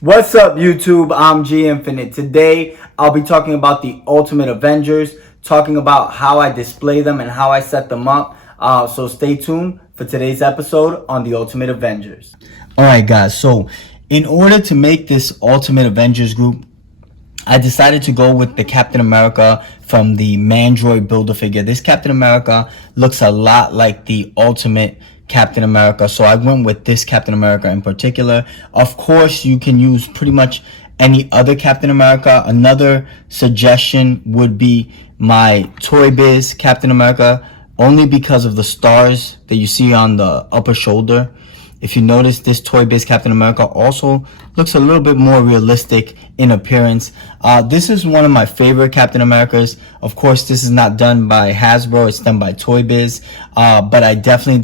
What's up, YouTube? I'm G Infinite. Today, I'll be talking about the Ultimate Avengers, talking about how I display them and how I set them up. So stay tuned for today's episode on the Ultimate Avengers. Alright guys, so in order to make this Ultimate Avengers group, I decided to go with the Captain America from the Mandroid Build-A-Figure. This Captain America looks a lot like the Ultimate Captain America, so I went with this Captain America in particular. Of course, you can use pretty much any other Captain America. Another suggestion would be my Toy Biz Captain America, only because of the stars that you see on the upper shoulder. If you notice, this Toy Biz Captain America also looks a little bit more realistic in appearance. This is one of my favorite Captain Americas. Of course, this is not done by Hasbro, it's done by Toy Biz. But I definitely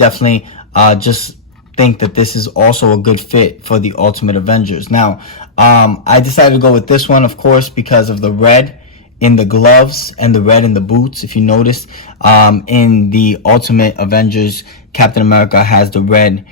just think that this is also a good fit for the Ultimate Avengers. Now, I decided to go with this one, of course, because of the red in the gloves and the red in the boots. If you notice, in the Ultimate Avengers, Captain America has the red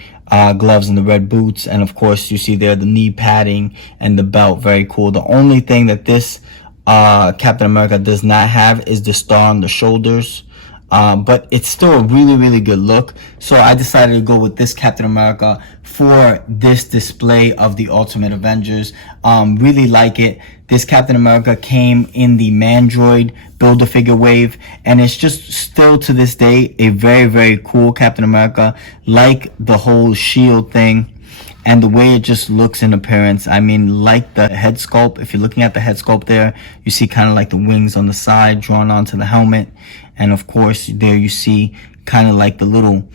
gloves and the red boots, and of course you see there the knee padding and the belt. Very cool. The only thing that this Captain America does not have is the star on the shoulders, but it's still a really good look. So I decided to go with this Captain America for this display of the Ultimate Avengers. Really like it. This Captain America came in the Mandroid Build-A-Figure wave, and it's just still to this day a very cool Captain America. Like the whole shield thing and the way it just looks in appearance. I mean, like the head sculpt, if you're looking at the head sculpt there, you see kind of like the wings on the side drawn onto the helmet. And of course, there you see kind of like the little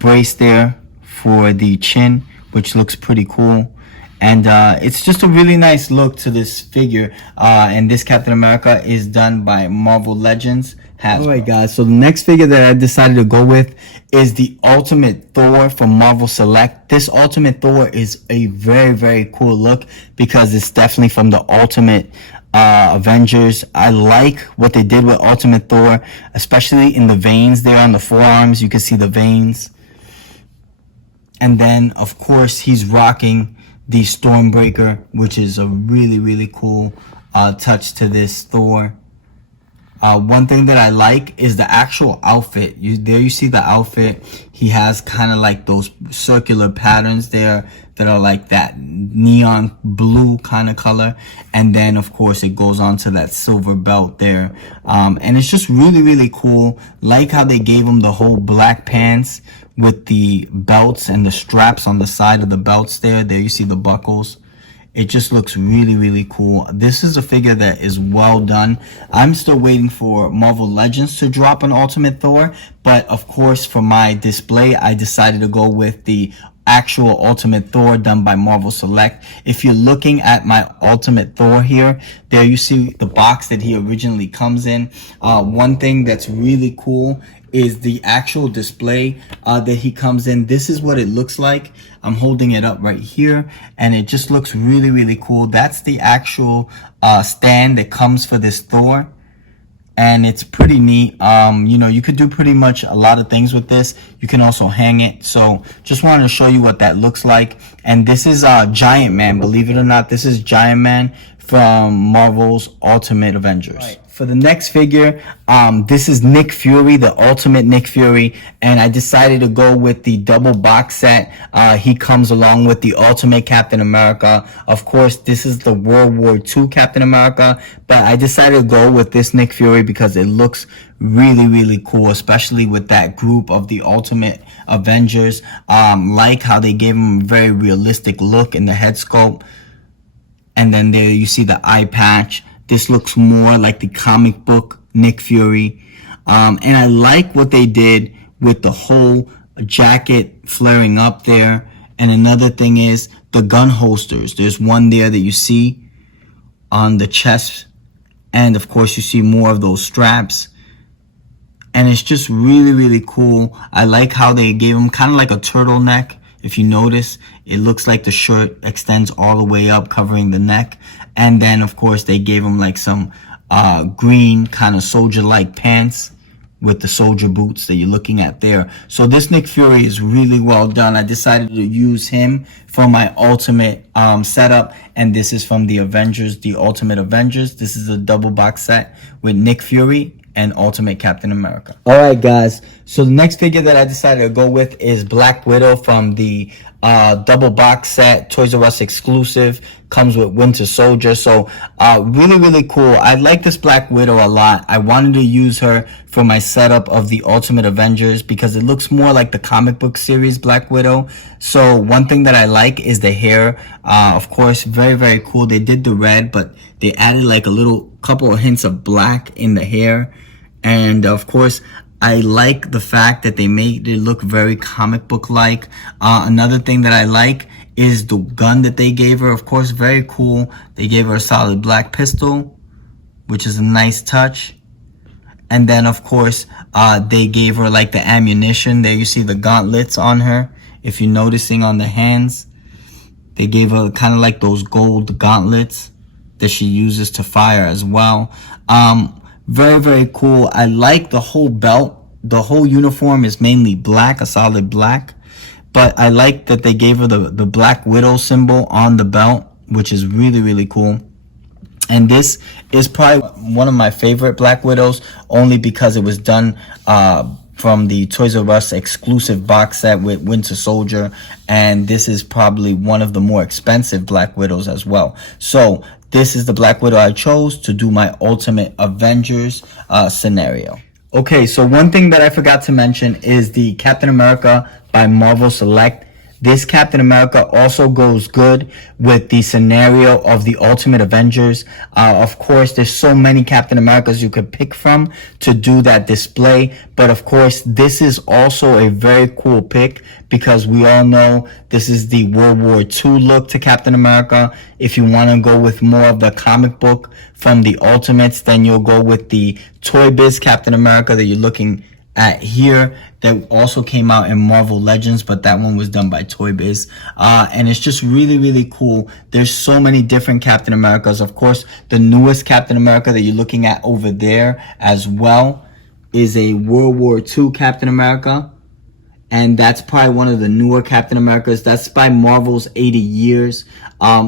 brace there for the chin, which looks pretty cool. And it's just a really nice look to this figure. And this Captain America is done by Marvel Legends. Alright guys, so the next figure that I decided to go with is the Ultimate Thor from Marvel Select. This Ultimate Thor is a very cool look because it's definitely from the Ultimate Avengers. I like what they did with Ultimate Thor, especially in the veins there on the forearms. You can see the veins. And then, of course, he's rocking the Stormbreaker, which is a really cool touch to this Thor. One thing that I like is the actual outfit. There you see the outfit. He has kind of like those circular patterns there that are like that neon blue kind of color. And then, of course, it goes on to that silver belt there. And it's just really cool. Like how they gave him the whole black pants with the belts and the straps on the side of the belts there. There you see the buckles. It just looks really cool. This is a figure that is well done. I'm still waiting for Marvel Legends to drop an Ultimate Thor, but of course for my display I decided to go with the actual Ultimate Thor done by Marvel Select. If you're looking at my Ultimate Thor here, there you see the box that he originally comes in. One thing that's really cool is the actual display that he comes in. This is what it looks like. I'm holding it up right here, and it just looks really cool. That's the actual stand that comes for this Thor, and it's pretty neat. You know, you could do pretty much a lot of things with this. You can also hang it. So just wanted to show you what that looks like. And this is Giant Man. Believe it or not, this is Giant Man from Marvel's Ultimate Avengers. Right. For the next figure, this is Nick Fury, the Ultimate Nick Fury, and I decided to go with the double box set. He comes along with the Ultimate Captain America. Of course, this is the World War II Captain America, but I decided to go with this Nick Fury because it looks really cool, especially with that group of the Ultimate Avengers. Like how they gave him a very realistic look in the head sculpt. And then there you see the eye patch. This looks more like the comic book Nick Fury. And I like what they did with the whole jacket flaring up there. And another thing is the gun holsters. There's one there that you see on the chest. And of course you see more of those straps. And it's just really cool. I like how they gave him kind of like a turtleneck. If you notice, it looks like the shirt extends all the way up, covering the neck. And then, of course, they gave him like some green kind of soldier-like pants. with the soldier boots that you're looking at there. So this Nick Fury is really well done. I decided to use him for my ultimate setup, and this is from the Avengers, the Ultimate Avengers. This is a double box set with Nick Fury and Ultimate Captain America. All right, guys. So the next figure that I decided to go with is Black Widow from the double box set, Toys R Us exclusive. Comes with Winter Soldier. So really, really cool. I like this Black Widow a lot. I wanted to use her for my setup of the Ultimate Avengers because it looks more like the comic book series Black Widow. So one thing that I like is the hair. Of course, very, very cool. They did the red, but they added like a little couple of hints of black in the hair. And of course, I like the fact that they made it look very comic book like. Another thing that I like is the gun that they gave her. Of course, very cool. They gave her a solid black pistol, which is a nice touch. And then, of course, they gave her like the ammunition. There you see the gauntlets on her. If you're noticing on the hands, they gave her kind of like those gold gauntlets that she uses to fire as well. Very, very cool. I like the whole belt. The whole uniform is mainly black, a solid black. But I like that they gave her the Black Widow symbol on the belt, which is really, really cool. And this is probably one of my favorite Black Widows, only because it was done from the Toys R Us exclusive box set with Winter Soldier. And this is probably one of the more expensive Black Widows as well. So this is the Black Widow I chose to do my Ultimate Avengers scenario. Okay, so one thing that I forgot to mention is the Captain America by Marvel Select. This Captain America also goes good with the scenario of the Ultimate Avengers. Of course, there's so many Captain Americas you could pick from to do that display. But of course, this is also a very cool pick because we all know this is the World War II look to Captain America. If you want to go with more of the comic book from the Ultimates, then you'll go with the Toy Biz Captain America that you're looking at here, that also came out in Marvel Legends, but that one was done by Toy Biz. And it's just really, really cool. There's so many different Captain Americas. Of course, the newest Captain America that you're looking at over there as well is a World War II Captain America. And that's probably one of the newer Captain Americas. That's by Marvel's 80 Years.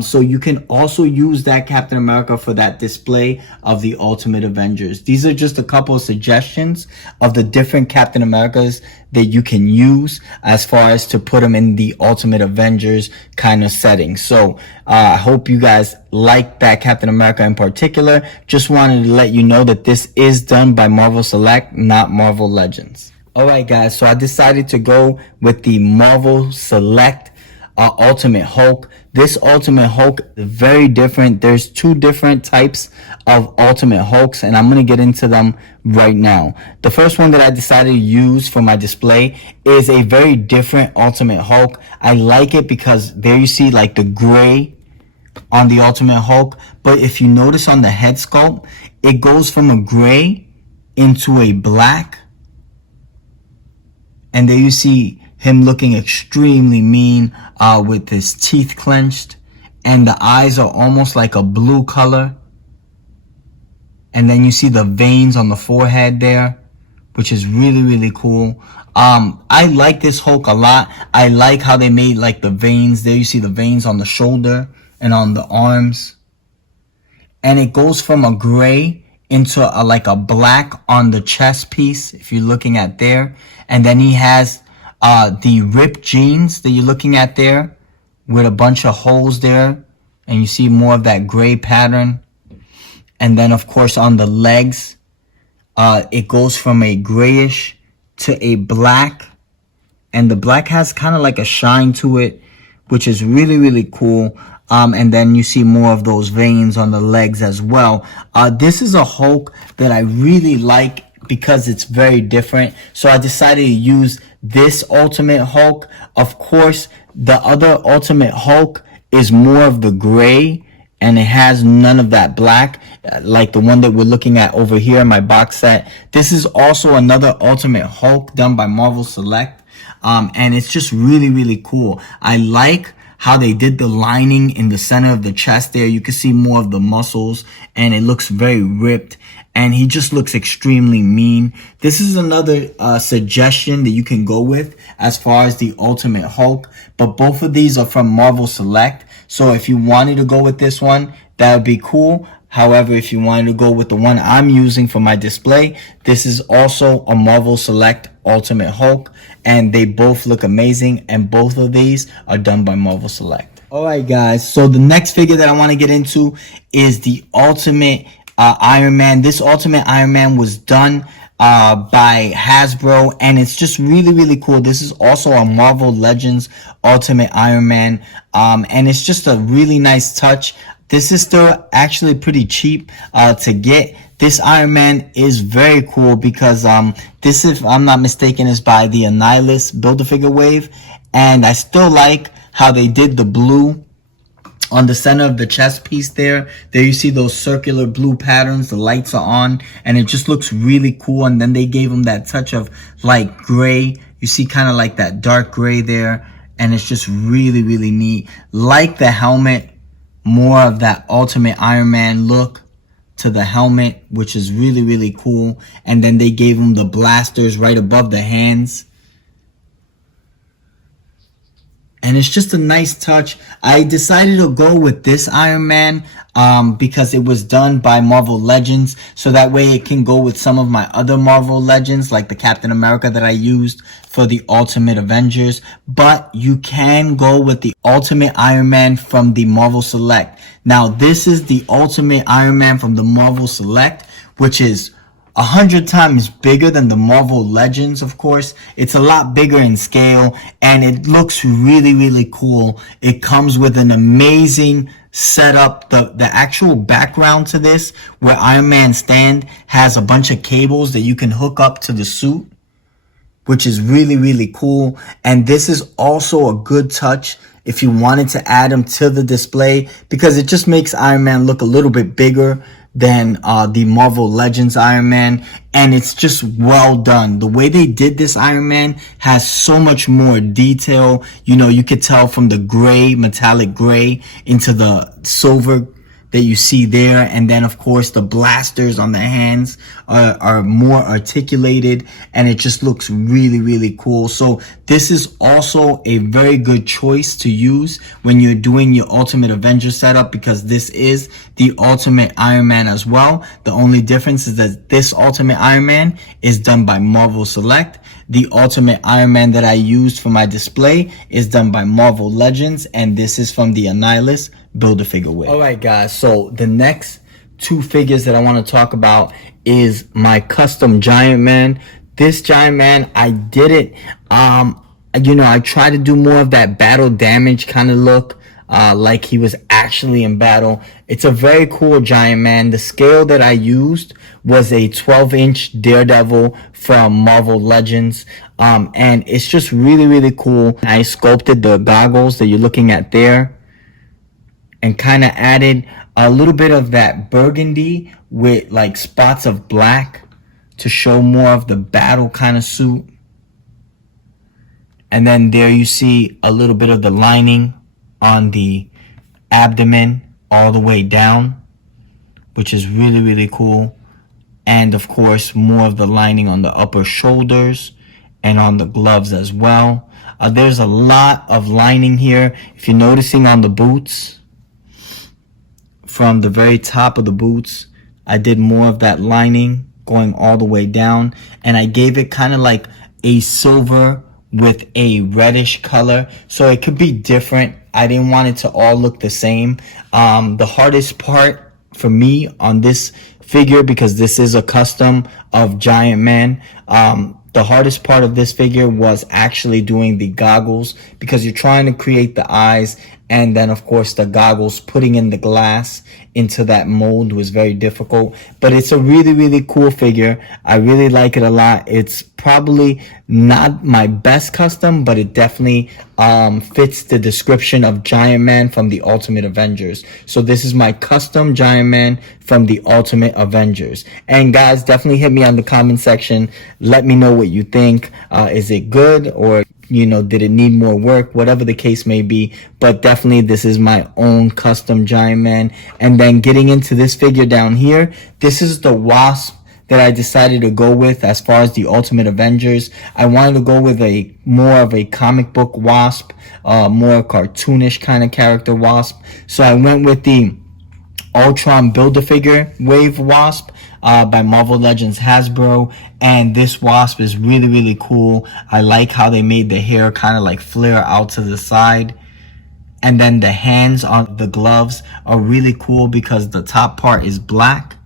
So you can also use that Captain America for that display of the Ultimate Avengers. These are just a couple of suggestions of the different Captain Americas that you can use as far as to put them in the Ultimate Avengers kind of setting. So I hope you guys like that Captain America in particular. Just wanted to let you know that this is done by Marvel Select, not Marvel Legends. Alright guys, so I decided to go with the Marvel Select Ultimate Hulk. This Ultimate Hulk is very different. There's two different types of Ultimate Hulks, and I'm going to get into them right now. The first one that I decided to use for my display is a very different Ultimate Hulk. I like it because there you see like the gray on the Ultimate Hulk, but if you notice on the head sculpt, it goes from a gray into a black. And there you see him looking extremely mean with his teeth clenched. And the eyes are almost like a blue color. And then you see the veins on the forehead there, which is really, really cool. I like this Hulk a lot. I like how they made like the veins. There you see the veins on the shoulder and on the arms. And it goes from a gray into like a black on the chest piece, if you're looking at there. And then he has the ripped jeans that you're looking at there with a bunch of holes there. And you see more of that gray pattern. And then, of course, on the legs, it goes from a grayish to a black. And the black has kind of like a shine to it, which is really, really cool. And then you see more of those veins on the legs as well. This is a Hulk that I really like because it's very different. So I decided to use this Ultimate Hulk. Of course, the other Ultimate Hulk is more of the gray and it has none of that black, like the one that we're looking at over here in my box set. This is also another Ultimate Hulk done by Marvel Select. And it's just really, really cool. I like how they did the lining in the center of the chest there. You can see more of the muscles, and it looks very ripped, and he just looks extremely mean. This is another suggestion that you can go with as far as the Ultimate Hulk, but both of these are from Marvel Select. So if you wanted to go with this one, that would be cool. However, if you wanted to go with the one I'm using for my display, this is also a Marvel Select Ultimate Hulk, and they both look amazing, and both of these are done by Marvel Select. Alright guys, so the next figure that I want to get into is the Ultimate Iron Man. This Ultimate Iron Man was done by Hasbro, and it's just really cool. This is also a Marvel Legends Ultimate Iron Man, and it's just a really nice touch. This is still actually pretty cheap to get. This Iron Man is very cool because this, if I'm not mistaken, is by the Annihilus Build-A-Figure wave, and I still like how they did the blue on the center of the chest piece there. There you see those circular blue patterns. The lights are on, and it just looks really cool. And then they gave him that touch of like gray. You see kind of like that dark gray there, and it's just really neat. Like the helmet, more of that Ultimate Iron Man look to the helmet, which is really cool. And then they gave him the blasters right above the hands, and it's just a nice touch. I decided to go with this Iron Man because it was done by Marvel Legends, so that way it can go with some of my other Marvel Legends, like the Captain America that I used for the Ultimate Avengers. But you can go with the Ultimate Iron Man from the Marvel Select. Now, this is the Ultimate Iron Man from the Marvel Select, which is 100 times bigger than the Marvel Legends, of course. It's a lot bigger in scale, and it looks really cool. It comes with an amazing setup. The actual background to this, where Iron Man stand, has a bunch of cables that you can hook up to the suit, which is really cool. And this is also a good touch if you wanted to add him to the display, because it just makes Iron Man look a little bit bigger than the Marvel Legends Iron Man, and it's just well done. The way they did this Iron Man has so much more detail. You know, you could tell from the gray, metallic gray, into the silver that you see there, and then of course the blasters on the hands are more articulated, and it just looks really cool. So this is also a very good choice to use when you're doing your Ultimate Avengers setup, because this is the Ultimate Iron Man as well. The only difference is that this Ultimate Iron Man is done by Marvel Select. The Ultimate Iron Man that I used for my display is done by Marvel Legends, and this is from the Annihilus Build-A-Figure wave. Alright guys, so the next two figures that I want to talk about is my custom Giant Man. This Giant Man, I did it, you know, I tried to do more of that battle damage kind of look, like he was actually in battle. It's a very cool Giant Man. The scale that I used was a 12-inch Daredevil from Marvel Legends, and it's just really cool. I sculpted the goggles that you're looking at there, and kind of added a little bit of that burgundy with like spots of black to show more of the battle kind of suit. And then there you see a little bit of the lining on the abdomen all the way down, which is really cool. And of course, more of the lining on the upper shoulders and on the gloves as well. There's a lot of lining here. If you're noticing on the boots, from the very top of the boots, I did more of that lining going all the way down, and I gave it kind of like a silver with a reddish color, so it could be different. I didn't want it to all look the same. The hardest part for me on this figure, because this is a custom of Giant Man, the hardest part of this figure was actually doing the goggles, because you're trying to create the eyes, and then of course the goggles, putting in the glass into that mold was very difficult. But it's a really cool figure. I really like it a lot. It's probably not my best custom, but it definitely fits the description of Giant Man from the Ultimate Avengers. So this is my custom Giant Man from the Ultimate Avengers. And guys, definitely hit me on the comment section. Let me know what you think. Is it good, or did it need more work, whatever the case may be. But definitely this is my own custom Giant Man. And then getting into this figure down here, this is the Wasp that I decided to go with as far as the Ultimate Avengers. I wanted to go with a more of a comic book Wasp, more cartoonish kind of character Wasp. So I went with the Ultron Build-A-Figure Wave Wasp by Marvel Legends Hasbro. And this Wasp is really, really cool. I like how they made the hair kind of like flare out to the side. And then the hands on the gloves are really cool because the top part is black.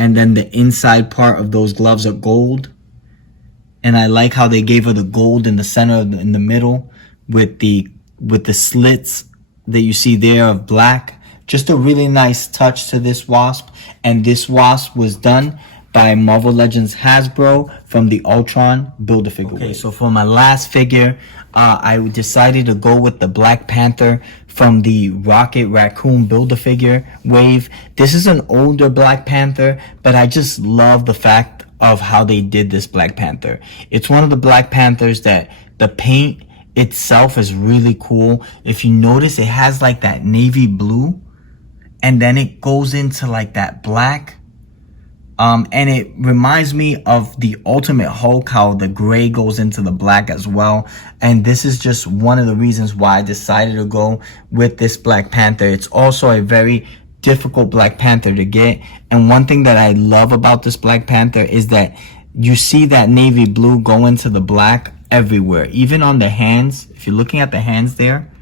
And then the inside part of those gloves are gold. And I like how they gave her the gold in the center, in the middle, with the slits that you see there of black. Just a really nice touch to this Wasp. And this Wasp was done by Marvel Legends Hasbro from the Ultron Build-A-Figure. Okay, so for my last figure, I decided to go with the Black Panther from the Rocket Raccoon Build-A-Figure wave. This is an older Black Panther, but I just love the fact of how they did this Black Panther. It's one of the Black Panthers that the paint itself is really cool. If you notice, it has like that navy blue, and then it goes into like that black. And it reminds me of the Ultimate Hulk, how the gray goes into the black as well. And this is just one of the reasons why I decided to go with this Black Panther. It's also a very difficult Black Panther to get. And one thing that I love about this Black Panther is that you see that navy blue go into the black everywhere. Even on the hands, if you're looking at the hands there,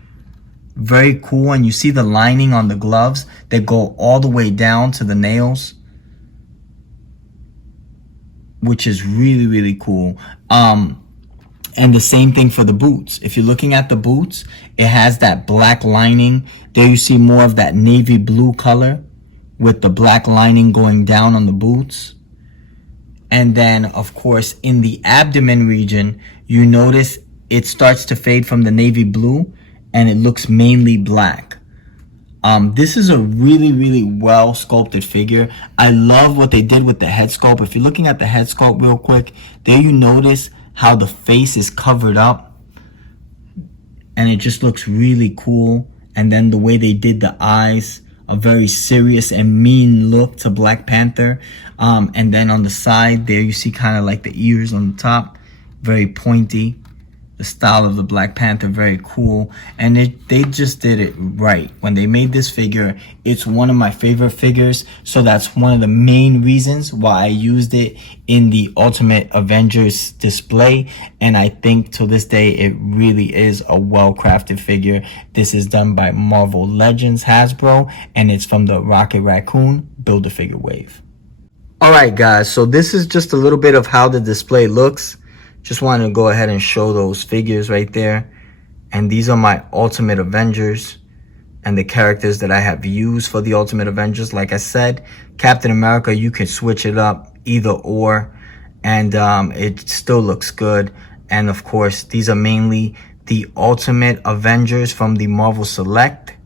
very cool. And you see the lining on the gloves that go all the way down to the nails, which is really, really cool. And the same thing for the boots. If you're looking at the boots, it has that black lining. There you see more of that navy blue color with the black lining going down on the boots. And then, of course, in the abdomen region, you notice it starts to fade from the navy blue and it looks mainly black. This is a really, really well sculpted figure. I love what they did with the head sculpt. If you're looking at the head sculpt real quick, there you notice how the face is covered up and it just looks really cool. And then the way they did the eyes, a very serious and mean look to Black Panther. And then on the side there, you see kind of like the ears on the top, very pointy. The style of the Black Panther, very cool. And they just did it right. When they made this figure, it's one of my favorite figures. So that's one of the main reasons why I used it in the Ultimate Avengers display. And I think to this day, it really is a well-crafted figure. This is done by Marvel Legends Hasbro, and it's from the Rocket Raccoon Build-A-Figure wave. Alright guys, so this is just a little bit of how the display looks. Just wanted to go ahead and show those figures right there. And these are my Ultimate Avengers and the characters that I have used for the Ultimate Avengers. Like I said, Captain America, you can switch it up either or, and it still looks good. And of course, these are mainly the Ultimate Avengers from the Marvel Select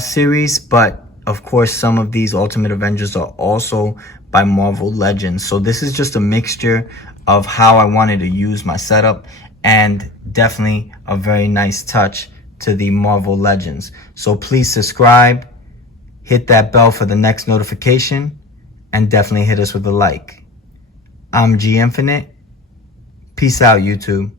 series. But of course, some of these Ultimate Avengers are also by Marvel Legends. So this is just a mixture of how I wanted to use my setup, and definitely a very nice touch to the Marvel Legends. So please subscribe, hit that bell for the next notification, and definitely hit us with a like. I'm G Infinite. Peace out, YouTube.